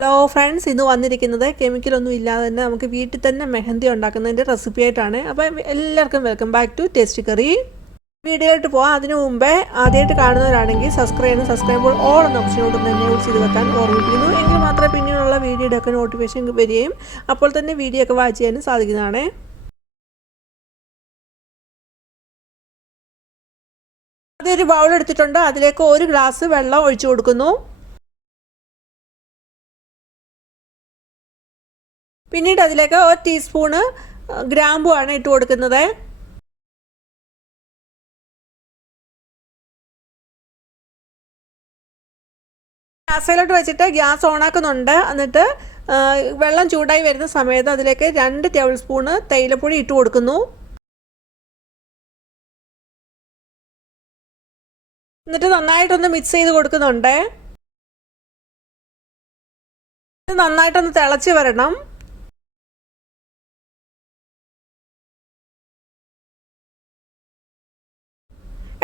Hello friends, ഇന്ന് വന്നിരിക്കുന്നത് കെമിക്കലൊന്നും ഇല്ലാതെ തന്നെ നമുക്ക് വീട്ടിൽ തന്നെ മെഹന്തി ഉണ്ടാക്കുന്നതിൻ്റെ റെസിപ്പി ആയിട്ടാണ്. അപ്പോൾ എല്ലാവർക്കും welcome back to tasty curry. വീഡിയോയിലോട്ട് പോകാം. അതിനു മുമ്പേ ആദ്യമായിട്ട് കാണുന്നവരാണെങ്കിൽ സബ്സ്ക്രൈബ് ഓൾ എന്ന ഓപ്ഷനോട് തന്നെ യൂസ് ചെയ്ത് വെക്കാൻ ഓർമ്മിപ്പിക്കുന്നു. എങ്കിൽ മാത്രമേ പിന്നീടുള്ള വീഡിയോയുടെ ഒക്കെ നോട്ടിഫിക്കേഷൻ വരികയും അപ്പോൾ തന്നെ വീഡിയോ ഒക്കെ വാച്ച് ചെയ്യാനും സാധിക്കുന്നതാണ്. അതൊരു ബൗൾ എടുത്തിട്ടുണ്ട്. അതിലേക്ക് 1 ഗ്ലാസ് വെള്ളം ഒഴിച്ചു കൊടുക്കുന്നു. പിന്നീട് അതിലേക്ക് 1 ടീസ്പൂണ് ഗ്രാമ്പു ആണ് ഇട്ട് കൊടുക്കുന്നത്. ഗ്യാസിലോട്ട് വെച്ചിട്ട് ഗ്യാസ് ഓണാക്കുന്നുണ്ട്. എന്നിട്ട് വെള്ളം ചൂടായി വരുന്ന സമയത്ത് അതിലേക്ക് 2 ടേബിൾ സ്പൂണ് തേയിലപ്പൊടി ഇട്ട് കൊടുക്കുന്നു. എന്നിട്ട് നന്നായിട്ടൊന്ന് മിക്സ് ചെയ്ത് കൊടുക്കുന്നുണ്ട്. നന്നായിട്ടൊന്ന് തിളച്ച് വരണം.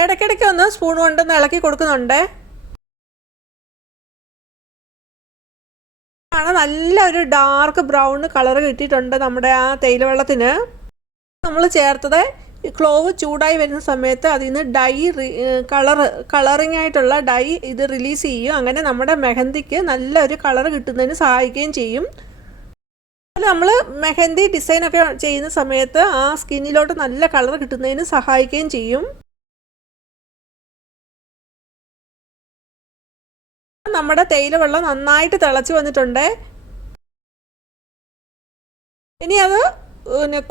ഇടയ്ക്കിടയ്ക്ക് ഒന്ന് സ്പൂൺ കൊണ്ടൊന്ന് ഇളക്കി കൊടുക്കുന്നുണ്ട്. നല്ല ഒരു ഡാർക്ക് ബ്രൗൺ കളർ കിട്ടിയിട്ടുണ്ട് നമ്മുടെ ആ തേയില വെള്ളത്തിന്. നമ്മൾ ചേർത്തത് ക്ലോവ് ചൂടായി വരുന്ന സമയത്ത് അതിൽ നിന്ന് കളറിങ് ആയിട്ടുള്ള ഡൈ ഇത് റിലീസ് ചെയ്യും. അങ്ങനെ നമ്മുടെ മെഹന്തിക്ക് നല്ലൊരു കളർ കിട്ടുന്നതിന് സഹായിക്കുകയും ചെയ്യും. നമ്മൾ മെഹന്തി ഡിസൈനൊക്കെ ചെയ്യുന്ന സമയത്ത് ആ സ്കിന്നിലോട്ട് നല്ല കളർ കിട്ടുന്നതിന് സഹായിക്കുകയും ചെയ്യും. നമ്മുടെ തേയില വെള്ളം നന്നായിട്ട് തിളച്ച് വന്നിട്ടുണ്ട്. ഇനി അത്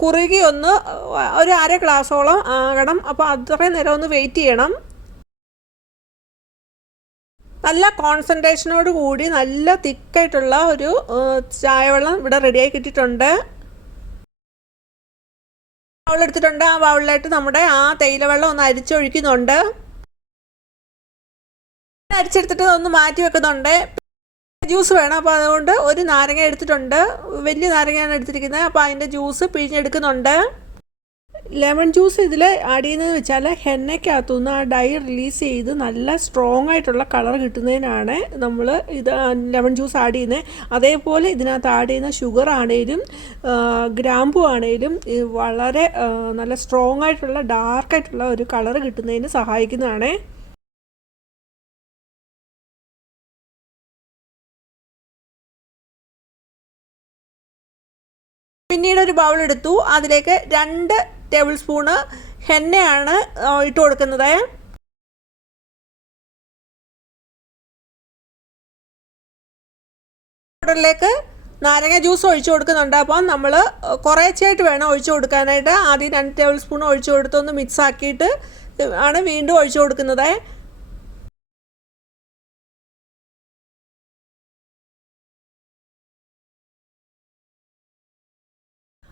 കുറുകി ഒരു 1/2 ഗ്ലാസോളം ആകണം. അപ്പോൾ അത്രയും നേരം ഒന്ന് വെയിറ്റ് ചെയ്യണം. നല്ല കോൺസെൻട്രേഷനോട് കൂടി നല്ല തിക്കായിട്ടുള്ള ഒരു ചായവെള്ളം ഇവിടെ റെഡിയായി കിട്ടിയിട്ടുണ്ട്. ബൗളെടുത്തിട്ടുണ്ട്. ആ ബൗളിലായിട്ട് നമ്മുടെ ആ തേയില വെള്ളം ഒന്ന് അരിച്ചൊഴിക്കുന്നുണ്ട്. അരിച്ചെടുത്തിട്ട് ഒന്ന് മാറ്റി വെക്കുന്നുണ്ട്. ജ്യൂസ് വേണം. അപ്പോൾ അതുകൊണ്ട് 1 നാരങ്ങ എടുത്തിട്ടുണ്ട്. വലിയ നാരങ്ങയാണ് എടുത്തിരിക്കുന്നത്. അപ്പോൾ അതിൻ്റെ ജ്യൂസ് പിഴിഞ്ഞെടുക്കുന്നുണ്ട്. ലെമൺ ജ്യൂസ് ഇതിൽ ആഡ് ചെയ്യുന്നതെന്ന് വെച്ചാൽ ഹെന്നയ്ക്കകത്തുനിന്ന് ആ ഡൈ റിലീസ് ചെയ്ത് നല്ല സ്ട്രോങ് ആയിട്ടുള്ള കളർ കിട്ടുന്നതിനാണ് നമ്മൾ ഇത് ലെമൺ ജ്യൂസ് ആഡ് ചെയ്യുന്നത്. അതേപോലെ ഇതിനകത്ത് ആഡ് ചെയ്യുന്ന ഷുഗർ ആണെങ്കിലും ഗ്രാമ്പു ആണെങ്കിലും വളരെ നല്ല സ്ട്രോങ് ആയിട്ടുള്ള ഡാർക്കായിട്ടുള്ള ഒരു കളർ കിട്ടുന്നതിന് സഹായിക്കുന്നതാണ്. പിന്നീട് ഒരു ബൗൾ എടുത്തു. അതിലേക്ക് 2 ടേബിൾ സ്പൂണ് ഹെന്നയാണ് ഇട്ട് കൊടുക്കുന്നത്. പൗഡറിലേക്ക് നാരങ്ങ ജ്യൂസ് ഒഴിച്ചു കൊടുക്കുന്നുണ്ട്. അപ്പം നമ്മൾ കുറേശ്ശെയായിട്ട് വേണം ഒഴിച്ചു കൊടുക്കാനായിട്ട്. ആദ്യം 2 ടേബിൾ സ്പൂൺ ഒഴിച്ചു കൊടുത്ത് ഒന്ന് മിക്സ് ആക്കിയിട്ട് ആണ് വീണ്ടും ഒഴിച്ചു കൊടുക്കുന്നത്.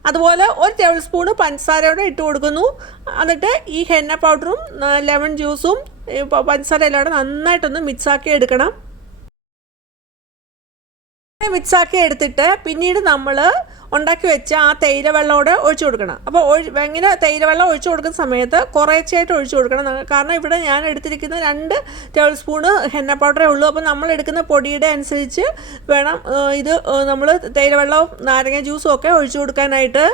അതുപോലെ 1 ടേബിൾ സ്പൂണ് പഞ്ചസാരയോടെ ഇട്ട് കൊടുക്കുന്നു. എന്നിട്ട് ഈ ഹെന്ന പൗഡറും ലെമൺ ജ്യൂസും പഞ്ചസാര എല്ലാം നന്നായിട്ടൊന്ന് മിക്സാക്കി എടുക്കണം. മിക്സാക്കി എടുത്തിട്ട് പിന്നീട് നമ്മൾ ഉണ്ടാക്കി വെച്ച ആ തേയില വെള്ളമോടെ ഒഴിച്ചു കൊടുക്കണം. അപ്പോൾ ഇങ്ങനെ തേയില വെള്ളം ഒഴിച്ചു കൊടുക്കുന്ന സമയത്ത് കുറേശ്ശായിട്ട് ഒഴിച്ചു കൊടുക്കണം. കാരണം ഇവിടെ ഞാൻ എടുത്തിരിക്കുന്ന 2 ടേബിൾ സ്പൂണ് ഹെന്ന പൗഡറേ ഉള്ളൂ. അപ്പോൾ നമ്മൾ എടുക്കുന്ന പൊടിയുടെ അനുസരിച്ച് വേണം ഇത് നമ്മൾ തേയില വെള്ളവും നാരങ്ങ ജ്യൂസും ഒക്കെ ഒഴിച്ചു കൊടുക്കാനായിട്ട്.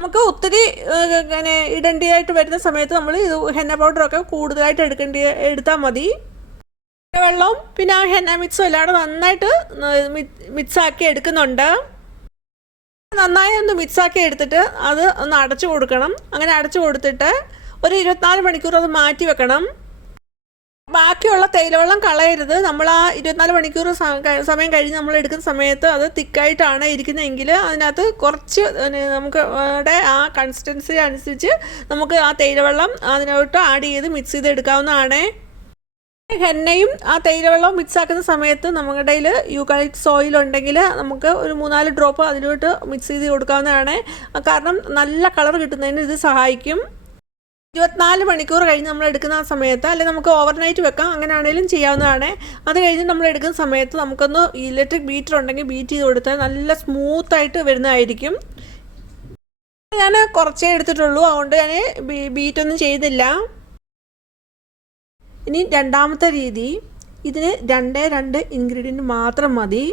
നമുക്ക് ഒത്തിരി ഇങ്ങനെ ഇടേണ്ടിയായിട്ട് വരുന്ന സമയത്ത് നമ്മൾ ഇത് ഹെന്ന പൗഡറൊക്കെ കൂടുതലായിട്ട് എടുത്താൽ മതി. വെള്ളവും പിന്നെ ആ ഹെന്ന മിക്സും എല്ലാം നന്നായിട്ട് മിക്സാക്കി എടുക്കുന്നുണ്ട്. നന്നായി ഒന്ന് മിക്സാക്കി എടുത്തിട്ട് അത് ഒന്ന് അടച്ചു കൊടുക്കണം. അങ്ങനെ അടച്ചു കൊടുത്തിട്ട് ഒരു 24 മണിക്കൂർ അത് മാറ്റി വെക്കണം. ബാക്കിയുള്ള തേയിലവെള്ളം കളയരുത്. നമ്മൾ ആ 24 മണിക്കൂർ സമയം കഴിഞ്ഞ് നമ്മൾ എടുക്കുന്ന സമയത്ത് അത് തിക്കായിട്ടാണ് ഇരിക്കുന്നതെങ്കിൽ അതിനകത്ത് കുറച്ച് നമുക്ക് ആ കൺസിസ്റ്റൻസി അനുസരിച്ച് നമുക്ക് ആ തേയിലവെള്ളം അതിനോട്ട് ആഡ് ചെയ്ത് മിക്സ് ചെയ്ത് എടുക്കാവുന്നതാണ്. ഹെന്നയും ആ തേയില വെള്ളവും മിക്സ് ആക്കുന്ന സമയത്ത് നമ്മുടെ കയ്യിൽ യൂക്കാലിപ്റ്റസ് ഓയിൽ ഉണ്ടെങ്കിൽ നമുക്ക് ഒരു 3-4 ഡ്രോപ്പ് അതിലോട്ട് മിക്സ് ചെയ്ത് കൊടുക്കാവുന്നതാണ്. കാരണം നല്ല കളർ കിട്ടുന്നതിന് ഇത് സഹായിക്കും. 24 മണിക്കൂർ കഴിഞ്ഞ് നമ്മൾ എടുക്കുന്ന ആ സമയത്ത് അല്ലെങ്കിൽ നമുക്ക് ഓവർനൈറ്റ് വെക്കാം, അങ്ങനെ ആണെങ്കിലും ചെയ്യാവുന്നതാണ്. അത് കഴിഞ്ഞ് നമ്മൾ എടുക്കുന്ന സമയത്ത് നമുക്കൊന്ന് ഇലക്ട്രിക് ബീറ്റർ ഉണ്ടെങ്കിൽ ബീറ്റ് ചെയ്ത് കൊടുത്താൽ നല്ല സ്മൂത്തായിട്ട് വരുന്നതായിരിക്കും. ഞാൻ കുറച്ചേ എടുത്തിട്ടുള്ളൂ, അതുകൊണ്ട് ഞാൻ ബീറ്റൊന്നും ചെയ്തില്ല. ഇനി രണ്ടാമത്തെ രീതി, ഇതിന് 2 ഇൻഗ്രീഡിയൻറ്റ് മാത്രം മതി.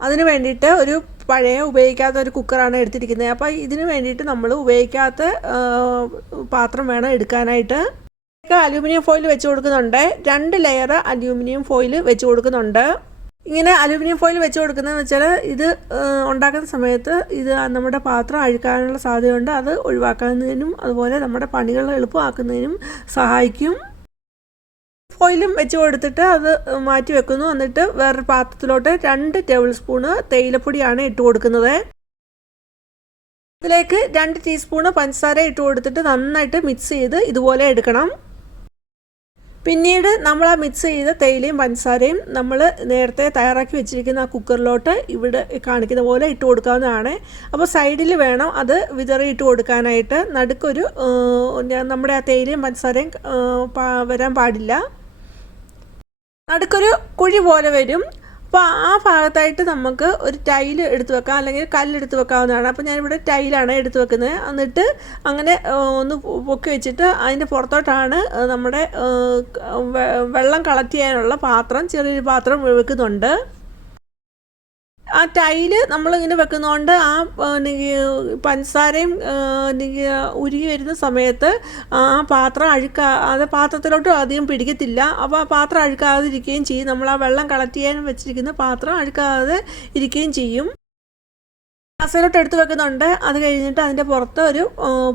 അതിന് വേണ്ടിയിട്ട് ഒരു പഴയ ഉപയോഗിക്കാത്ത ഒരു കുക്കറാണ് എടുത്തിരിക്കുന്നത്. അപ്പോൾ ഇതിന് വേണ്ടിയിട്ട് നമ്മൾ ഉപയോഗിക്കാത്ത പാത്രം വേണം എടുക്കാനായിട്ട്. അലൂമിനിയം ഫോയിൽ വെച്ച് കൊടുക്കുന്നുണ്ട്. 2 ലെയർ അലൂമിനിയം ഫോയിൽ വെച്ച് കൊടുക്കുന്നുണ്ട്. ഇങ്ങനെ അലൂമിനിയം ഫോയിൽ വെച്ച് കൊടുക്കുന്നതെന്ന് വെച്ചാൽ ഇത് ഉണ്ടാക്കുന്ന സമയത്ത് ഇത് നമ്മുടെ പാത്രം അഴുക്കാനുള്ള സാധ്യതയുണ്ട്. അത് ഒഴിവാക്കുന്നതിനും അതുപോലെ നമ്മുടെ പണികൾ എളുപ്പമാക്കുന്നതിനും സഹായിക്കും. ഫോയിലും വെച്ച് കൊടുത്തിട്ട് അത് മാറ്റി വെക്കുന്നു. എന്നിട്ട് വേറൊരു പാത്രത്തിലോട്ട് 2 ടേബിൾ സ്പൂണ് തേയിലപ്പൊടിയാണ് ഇട്ട് കൊടുക്കുന്നത്. ഇതിലേക്ക് 2 ടീസ്പൂണ് പഞ്ചസാര ഇട്ട് കൊടുത്തിട്ട് നന്നായിട്ട് മിക്സ് ചെയ്ത് ഇതുപോലെ എടുക്കണം. പിന്നീട് നമ്മൾ ആ മിക്സ് ചെയ്ത തേയിലയും പഞ്ചസാരയും നമ്മൾ നേരത്തെ തയ്യാറാക്കി വെച്ചിരിക്കുന്ന ആ കുക്കറിലോട്ട് ഇവിടെ കാണിക്കുന്ന പോലെ ഇട്ട് കൊടുക്കാവുന്നതാണ്. അപ്പോൾ സൈഡിൽ വേണം അത് വിതറി ഇട്ട് കൊടുക്കാനായിട്ട്. നടുക്കൊരു നമ്മുടെ ആ തേയിലയും പഞ്ചസാരയും വരാൻ പാടില്ല. നടുക്കൊരു കുഴി പോലെ വരും. അപ്പോൾ ആ ഭാഗത്തായിട്ട് നമുക്ക് ഒരു ടൈല് എടുത്ത് വെക്കാം, അല്ലെങ്കിൽ കല്ലെടുത്ത് വെക്കാവുന്നതാണ്. അപ്പോൾ ഞാനിവിടെ ടൈലാണ് എടുത്ത് വെക്കുന്നത്. എന്നിട്ട് അങ്ങനെ ഒന്ന് പൊക്കി വെച്ചിട്ട് അതിൻ്റെ പുറത്തോട്ടാണ് നമ്മുടെ വെള്ളം കളക്ട് ചെയ്യാനുള്ള പാത്രം, ചെറിയൊരു പാത്രം വെക്കുന്നുണ്ട്. ആ ടൈല് നമ്മളിങ്ങനെ വെക്കുന്നതുകൊണ്ട് ആ പഞ്ചസാരയും ഉരുകി വരുന്ന സമയത്ത് ആ പാത്രം അത് പാത്രത്തിലോട്ടും അധികം പിടിക്കത്തില്ല. അപ്പോൾ ആ പാത്രം അഴുക്കാതിരിക്കുകയും ചെയ്യും. നമ്മൾ ആ വെള്ളം കളക്ട് ചെയ്യാൻ വെച്ചിരിക്കുന്ന പാത്രം അഴുക്കാതെ ഇരിക്കുകയും ചെയ്യും. ഗ്ലാസ്സിലോട്ട് എടുത്ത് വെക്കുന്നുണ്ട്. അത് കഴിഞ്ഞിട്ട് അതിൻ്റെ പുറത്ത് ഒരു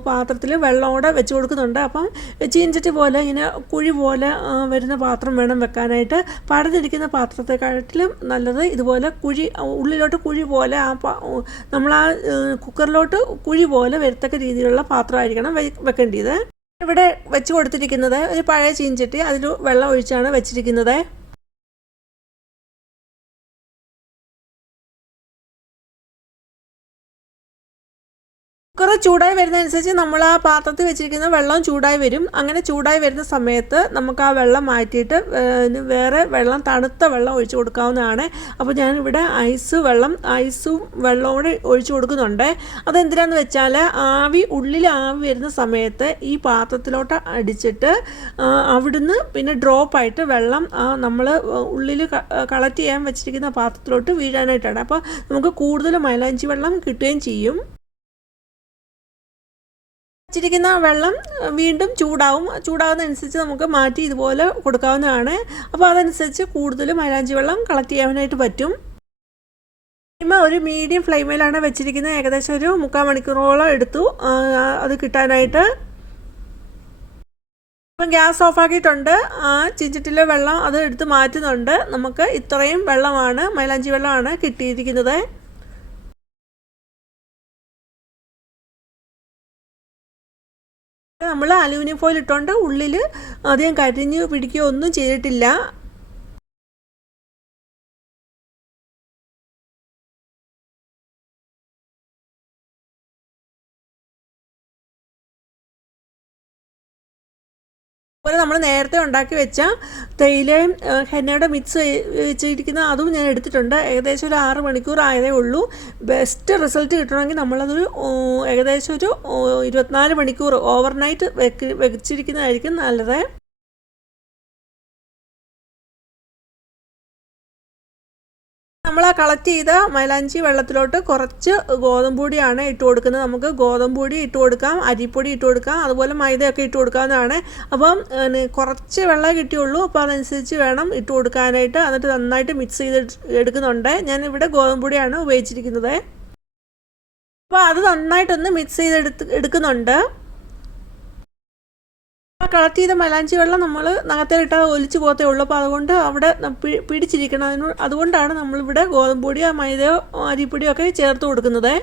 പാത്രത്തിൽ വെള്ളമോടെ വെച്ച് കൊടുക്കുന്നുണ്ട്. അപ്പം ചീഞ്ചട്ടി പോലെ ഇങ്ങനെ കുഴി പോലെ വരുന്ന പാത്രം വേണം വെക്കാനായിട്ട്. പടഞ്ഞിരിക്കുന്ന പാത്രത്തെക്കാട്ടിലും നല്ലത് ഇതുപോലെ ഉള്ളിലോട്ട് കുഴി പോലെ നമ്മൾ ആ കുക്കറിലോട്ട് കുഴി പോലെ വരത്തക്ക രീതിയിലുള്ള പാത്രമായിരിക്കണം വെക്കേണ്ടത്. ഇവിടെ വെച്ച് കൊടുത്തിരിക്കുന്നത് ഒരു പഴയ ചീഞ്ചട്ടി, അതിൽ വെള്ളം ഒഴിച്ചാണ് വെച്ചിരിക്കുന്നത്. കുക്കർ ചൂടായി വരുന്നതനുസരിച്ച് നമ്മൾ ആ പാത്രത്തിൽ വെച്ചിരിക്കുന്ന വെള്ളം ചൂടായി വരും. അങ്ങനെ ചൂടായി വരുന്ന സമയത്ത് നമുക്ക് ആ വെള്ളം മാറ്റിയിട്ട് വേറെ വെള്ളം, തണുത്ത വെള്ളം ഒഴിച്ചു കൊടുക്കാവുന്നതാണ്. അപ്പോൾ ഞാനിവിടെ ഐസും വെള്ളവും ഒഴിച്ചു കൊടുക്കുന്നുണ്ട്. അതെന്തിനാന്ന് വെച്ചാൽ ഉള്ളിൽ ആവി വരുന്ന സമയത്ത് ഈ പാത്രത്തിലോട്ട് അടിച്ചിട്ട് അവിടുന്ന് പിന്നെ ഡ്രോപ്പായിട്ട് വെള്ളം നമ്മൾ ഉള്ളിൽ കളക്ട് ചെയ്യാൻ വെച്ചിരിക്കുന്ന പാത്രത്തിലോട്ട് വീഴാനായിട്ടാണ്. അപ്പോൾ നമുക്ക് കൂടുതൽ മൈലാഞ്ചി വെള്ളം കിട്ടുകയും ചെയ്യും. വെച്ചിരിക്കുന്ന വെള്ളം വീണ്ടും ചൂടാകുന്നതനുസരിച്ച് നമുക്ക് മാറ്റി ഇതുപോലെ കൊടുക്കാവുന്നതാണ്. അപ്പോൾ അതനുസരിച്ച് കൂടുതൽ മൈലാഞ്ചി വെള്ളം കളക്ട് ചെയ്യാനായിട്ട് പറ്റും. ഒരു മീഡിയം ഫ്ലെയിമിലാണ് വെച്ചിരിക്കുന്നത്. ഏകദേശം ഒരു 3/4 മണിക്കൂറോളം എടുത്തു അത് കിട്ടാനായിട്ട്. ഇപ്പം ഗ്യാസ് ഓഫാക്കിയിട്ടുണ്ട്. ആ ചീഞ്ചട്ടിയിലെ വെള്ളം അത് എടുത്ത് മാറ്റുന്നുണ്ട്. നമുക്ക് ഇത്രയും വെള്ളമാണ്, മൈലാഞ്ചി വെള്ളമാണ് കിട്ടിയിരിക്കുന്നത്. നമ്മൾ അലൂമിനിയം ഫോയിൽ ഇട്ടുകൊണ്ട് ഉള്ളിൽ അധികം കരിഞ്ഞ് പിടിക്കുകയോ ഒന്നും ചെയ്തിട്ടില്ല. അതുപോലെ നമ്മൾ നേരത്തെ ഉണ്ടാക്കി വെച്ച തേയിലയും ഹെന്നയുടെ മിക്സ് വെച്ചിരിക്കുന്ന അതും ഞാൻ എടുത്തിട്ടുണ്ട്. ഏകദേശം ഒരു 6 മണിക്കൂർ ആയതേ ഉള്ളൂ. ബെസ്റ്റ് റിസൾട്ട് കിട്ടണമെങ്കിൽ നമ്മളതൊരു ഏകദേശം ഒരു 24 മണിക്കൂർ ഓവർനൈറ്റ് വെച്ചിരിക്കുന്നതായിരിക്കും നല്ലത്. നമ്മൾ ആ കളക്ട് ചെയ്ത മൈലാഞ്ചി വെള്ളത്തിലോട്ട് കുറച്ച് ഗോതമ്പൊടിയാണ് ഇട്ട് കൊടുക്കുന്നത്. നമുക്ക് ഗോതമ്പൊടി ഇട്ട് കൊടുക്കാം, അരിപ്പൊടി ഇട്ട് കൊടുക്കാം, അതുപോലെ മൈദയൊക്കെ ഇട്ട് കൊടുക്കാവുന്നതാണ്. അപ്പം കുറച്ച് വെള്ളം കിട്ടിയുള്ളൂ. അപ്പോൾ അതനുസരിച്ച് വേണം ഇട്ട് കൊടുക്കാനായിട്ട്. എന്നിട്ട് നന്നായിട്ട് മിക്സ് ചെയ്ത് എടുക്കുന്നുണ്ട്. ഞാനിവിടെ ഗോതമ്പൊടിയാണ് ഉപയോഗിച്ചിരിക്കുന്നത്. അപ്പോൾ അത് നന്നായിട്ടൊന്ന് മിക്സ് എടുക്കുന്നുണ്ട്. കളക്ട് ചെയ്ത മൈലാഞ്ചി വെള്ളം നമ്മൾ നഖത്തിലിട്ടാൽ ഒലിച്ചു പോകത്തേ ഉള്ളൂ. അപ്പോൾ അതുകൊണ്ട് അവിടെ പിടിച്ചിരിക്കണം. അതുകൊണ്ടാണ് നമ്മളിവിടെ ഗോതമ്പൊടിയോ മൈദയോ അരിപ്പൊടിയോ ഒക്കെ ചേർത്ത് കൊടുക്കുന്നത്.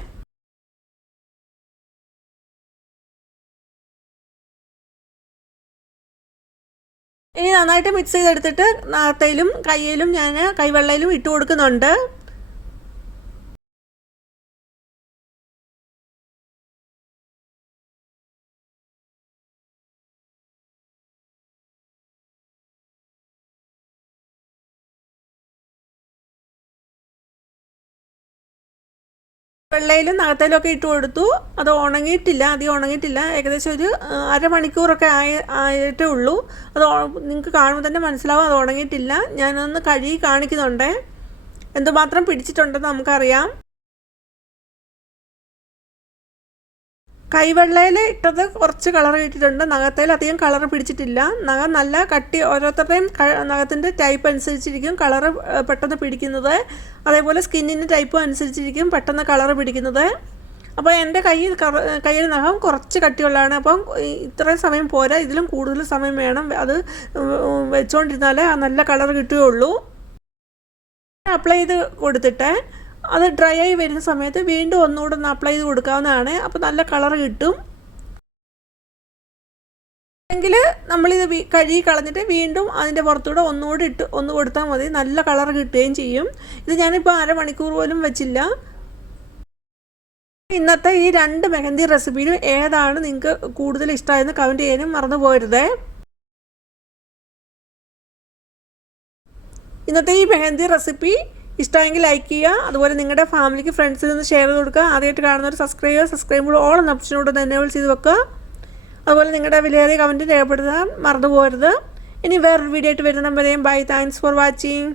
ഇനി നന്നായിട്ട് മിക്സ് ചെയ്തെടുത്തിട്ട് നഖത്തിലും കയ്യിലും ഞാൻ കൈവെള്ളയിലും ഇട്ട് കൊടുക്കുന്നുണ്ട്. വെള്ളയിലും നഖത്തേലൊക്കെ ഇട്ട് കൊടുത്തു. അത് ഉണങ്ങിയിട്ടില്ല, അധികം ഉണങ്ങിയിട്ടില്ല. ഏകദേശം ഒരു അരമണിക്കൂറൊക്കെ ആയിട്ടേ ഉള്ളൂ. അത് നിങ്ങൾക്ക് കാണുമ്പോൾ തന്നെ മനസ്സിലാവും അത് ഉണങ്ങിയിട്ടില്ല. ഞാനൊന്ന് കഴുകി കാണിക്കുന്നുണ്ട് എന്തുമാത്രം പിടിച്ചിട്ടുണ്ടെന്ന് നമുക്കറിയാം. കൈവെള്ളയിൽ ഇട്ടത് കുറച്ച് കളർ കിട്ടിയിട്ടുണ്ട്, നഖത്തിൽ അധികം കളർ പിടിച്ചിട്ടില്ല. നഖം നല്ല കട്ടി, ഓരോരുത്തരുടെയും നഖത്തിൻ്റെ ടൈപ്പ് അനുസരിച്ചിരിക്കും കളറ് പെട്ടെന്ന് പിടിക്കുന്നത്. അതേപോലെ സ്കിന്നിൻ്റെ ടൈപ്പ് അനുസരിച്ചിരിക്കും പെട്ടെന്ന് കളറ് പിടിക്കുന്നത്. അപ്പോൾ എൻ്റെ കയ്യിൽ നഖം കുറച്ച് കട്ടിയുള്ളതാണ്. അപ്പം ഇത്രയും സമയം പോരാ, ഇതിലും കൂടുതൽ സമയം വേണം. അത് വെച്ചുകൊണ്ടിരുന്നാലേ ആ നല്ല കളർ കിട്ടുകയുള്ളൂ. അപ്ലൈ ചെയ്ത് കൊടുത്തിട്ട് അത് ഡ്രൈ ആയി വരുന്ന സമയത്ത് വീണ്ടും ഒന്നുകൂടെ ഒന്ന് അപ്ലൈ ചെയ്ത് കൊടുക്കാവുന്നതാണ്. അപ്പോൾ നല്ല കളർ കിട്ടും. എങ്കിൽ നമ്മളിത് കഴുകി കളഞ്ഞിട്ട് വീണ്ടും അതിൻ്റെ പുറത്തൂടെ ഒന്നുകൂടി ഒന്ന് കൊടുത്താൽ മതി, നല്ല കളർ കിട്ടുകയും ചെയ്യും. ഇത് ഞാനിപ്പോൾ അരമണിക്കൂർ പോലും വെച്ചില്ല. ഇന്നത്തെ ഈ 2 മെഹന്തി റെസിപ്പിയിലും ഏതാണ് നിങ്ങൾക്ക് കൂടുതൽ ഇഷ്ടമായെന്ന് കമൻറ്റ് ചെയ്യാനും മറന്നു പോകരുത്. ഇന്നത്തെ ഈ മെഹന്തി റെസിപ്പി ഇഷ്ടമെങ്കിൽ ലൈക്ക് ചെയ്യുക. അതുപോലെ നിങ്ങളുടെ ഫാമിലിക്ക് ഫ്രണ്ട്സിനൊന്ന് ഷെയർ ചെയ്ത് കൊടുക്കുക. ആദ്യമായിട്ട് കാണുന്നവർ സബ്സ്ക്രൈബ് ഓൾ എന്ന ഓപ്ഷനോട് എനേബിൾ ചെയ്ത് വെക്കുക. അതുപോലെ നിങ്ങളുടെ വിലയേറിയ കമൻറ്റ് രേഖപ്പെടുത്താൻ മറന്നു പോകരുത്. ഇനി വേറൊരു വീഡിയോ ആയിട്ട് വരുന്ന വരെയും ബൈ. Thanks for watching.